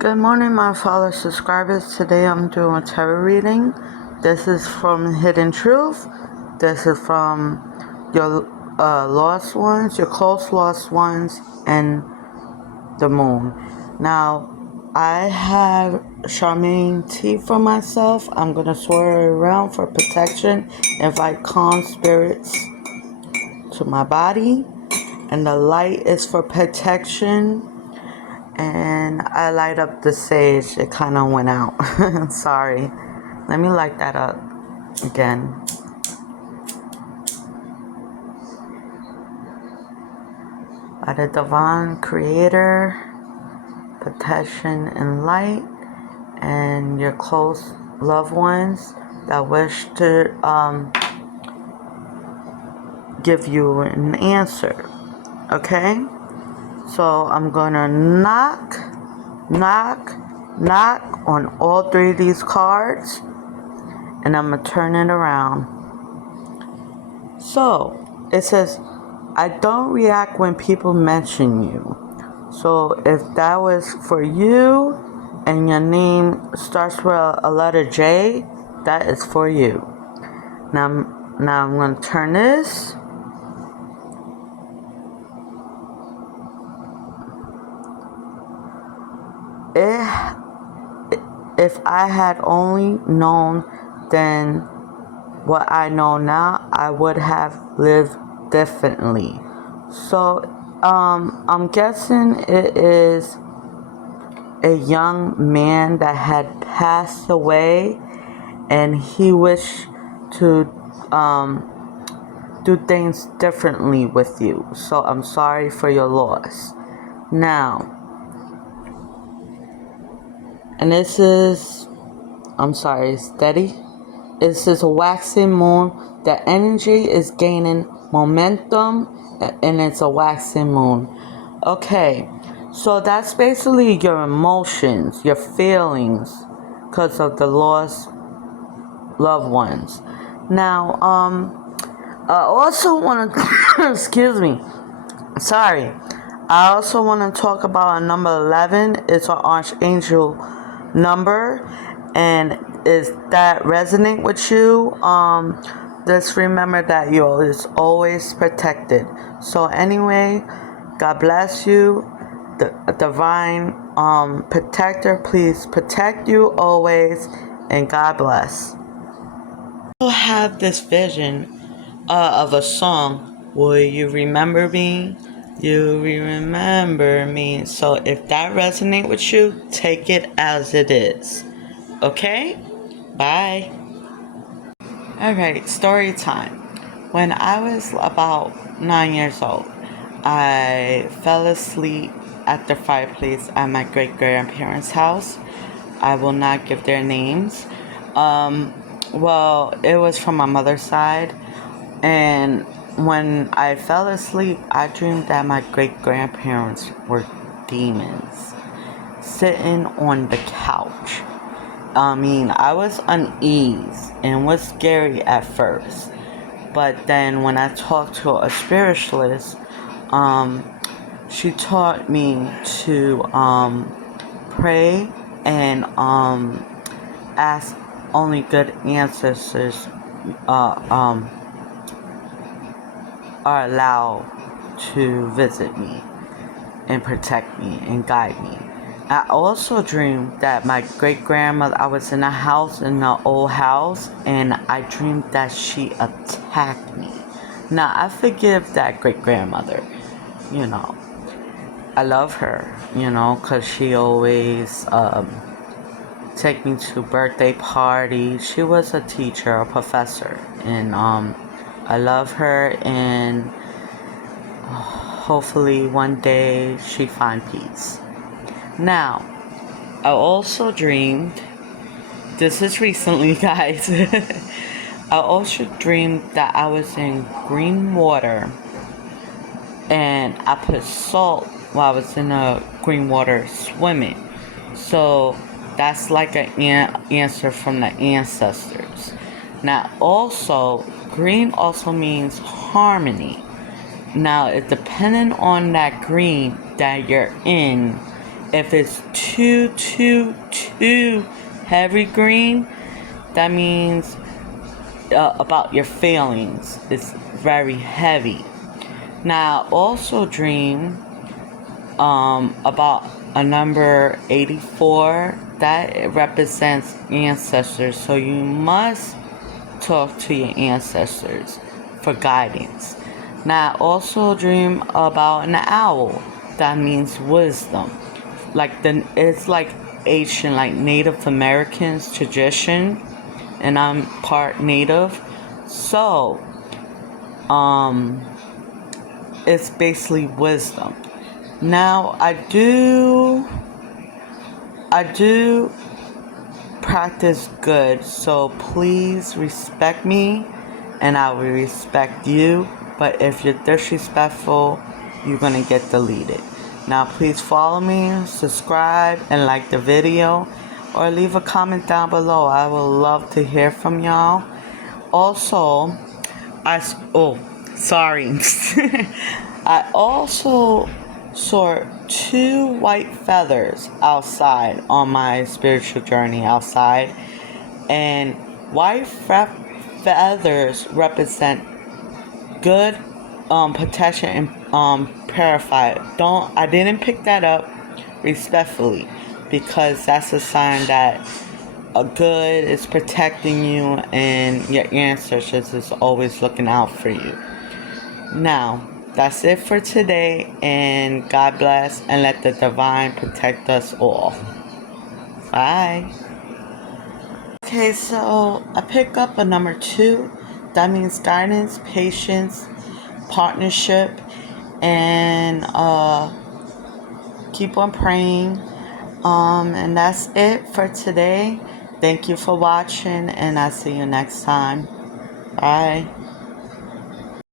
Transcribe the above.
Good morning, my fellow subscribers. Today I'm doing a tarot reading. This is from Hidden Truth. This is from your lost ones, your close lost ones, and the moon. Now, I have Charmaine tea for myself. I'm going to swirl it around for protection, invite calm spirits to my body. And the light is for protection. And I light up the sage. It kind of went out. Sorry. Let me light that up again. By the divine creator, protection and light, and your close loved ones that wish to give you an answer. Okay? So I'm gonna knock on all three of these cards, and I'm gonna turn it around. So it says, I don't react when people mention you. So if that was for you and your name starts with a letter J, that is for you. Now I'm gonna turn this. If I had only known then what I know now, I would have lived differently. So I'm guessing it is a young man that had passed away, and he wished to do things differently with you. So I'm sorry for your loss. Now, and this is, I'm sorry, steady. This is a waxing moon. The energy is gaining momentum, and it's a waxing moon. Okay, so that's basically your emotions, your feelings, because of the lost loved ones. Now, I also want to, excuse me, sorry. I also want to talk about a number 11. It's an archangel number, and is that resonate with you, just remember that you're always protected. So anyway, God bless you. The divine protector, please protect you always, and God bless. I have this vision of a song, Will You Remember Me? You remember me. So if that resonates with you, take it as it is. Okay? Bye. Alright, story time. When I was about 9 years old, I fell asleep at the fireplace at my great-grandparents' house. I will not give their names. Well, it was from my mother's side. And when I fell asleep, I dreamed that my great-grandparents were demons sitting on the couch. I was uneasy and was scary at first. But then when I talked to a spiritualist, she taught me to pray and ask only good ancestors are allowed to visit me and protect me and guide me. I also dreamed that my great-grandmother, I was in a house, in an old house, and I dreamed that she attacked me. Now, I forgive that great-grandmother, I love her, because she always take me to birthday parties. She was a teacher, a professor, and I love her, and hopefully one day she find peace. Now, I also dreamed, this is recently, guys, I also dreamed that I was in green water, and I put salt while I was in the green water swimming. So that's like an answer from the ancestors. Now, also, green also means harmony. Now, it depending on that green that you're in, If it's too heavy green, that means about your feelings. It's very heavy. Now, also dream about a number 84 that represents ancestors. So you must talk to your ancestors for guidance. Now, also dream about an owl. That means wisdom. It's like ancient, like Native Americans tradition, and I'm part Native, so it's basically wisdom. Now, I do practice good, so please respect me, and I will respect you. But if you're disrespectful, you're gonna get deleted. Now, please follow me, subscribe, and like the video, or leave a comment down below. I would love to hear from y'all. Also, sorry. I also saw 2 white feathers outside on my spiritual journey outside, and white feathers represent good protection and purify. I didn't pick that up respectfully, because that's a sign that a good is protecting you and your ancestors is always looking out for you. Now, that's it for today, and God bless, and let the divine protect us all. Bye. Okay, so I pick up a number 2. That means guidance, patience, partnership, and keep on praying. And that's it for today. Thank you for watching, and I'll see you next time. Bye.